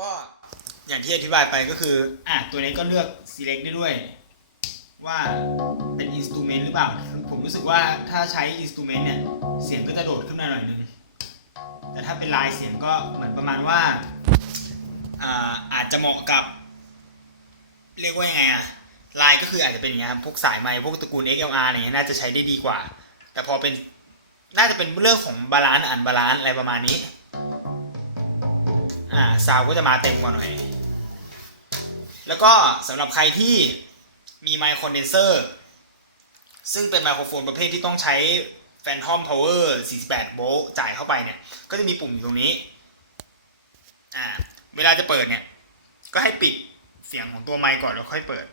ก็อย่างที่อธิบายไปก็คือตัวนี้ก็เลือก select ได้ด้วยว่าเป็น instrument หรือเปล่าผมรู้สึกว่าถ้าใช้ instrument เนี่ยเสียงก็จะโดดขึ้นมาหน่อยนึงแต่ถ้าเป็นลายเสียงก็เหมือนประมาณว่าอาจจะเหมาะกับเรียกว่ายังไงลายก็คืออาจจะเป็นอย่างเงี้ยพวกสายไมค์พวกตระกูล XLR อะไรเงี้ยน่าจะใช้ได้ดีกว่าแต่พอเป็นน่าจะเป็นเรื่องของบาลานซ์บาลานซ์อะไรประมาณนี้ซาวก็จะมาเต็มกว่าหน่อยแล้วก็สำหรับใครที่มีไมค์คอนเดนเซอร์ซึ่งเป็นไมโครโฟนประเภทที่ต้องใช้แฟนทอมพาวเวอร์48โวลต์จ่ายเข้าไปเนี่ยก็จะมีปุ่มอยู่ตรงนี้เวลาจะเปิดเนี่ยก็ให้ปิดเสียงของตัวไมค์ก่อนแล้วค่อยเปิด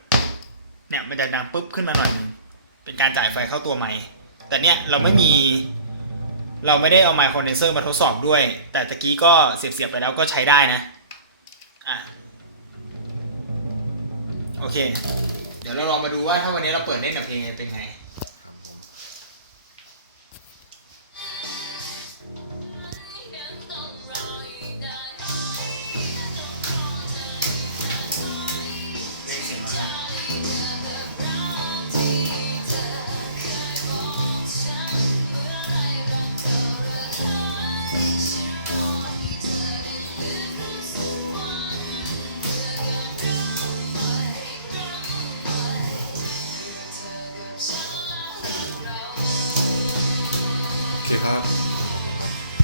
เนี่ยมันจะดังปุ๊บขึ้นมาหน่อยนึงเป็นการจ่ายไฟเข้าตัวไมค์แต่เนี่ยเราไม่ได้เอาไมค์คอนเดนเซอร์มาทดสอบด้วยแต่ตะกี้ก็เสียบไปแล้วก็ใช้ได้นะโอเคเดี๋ยวเราลองมาดูว่าถ้าวันนี้เราเปิดเล่นกับเพลงเป็นไง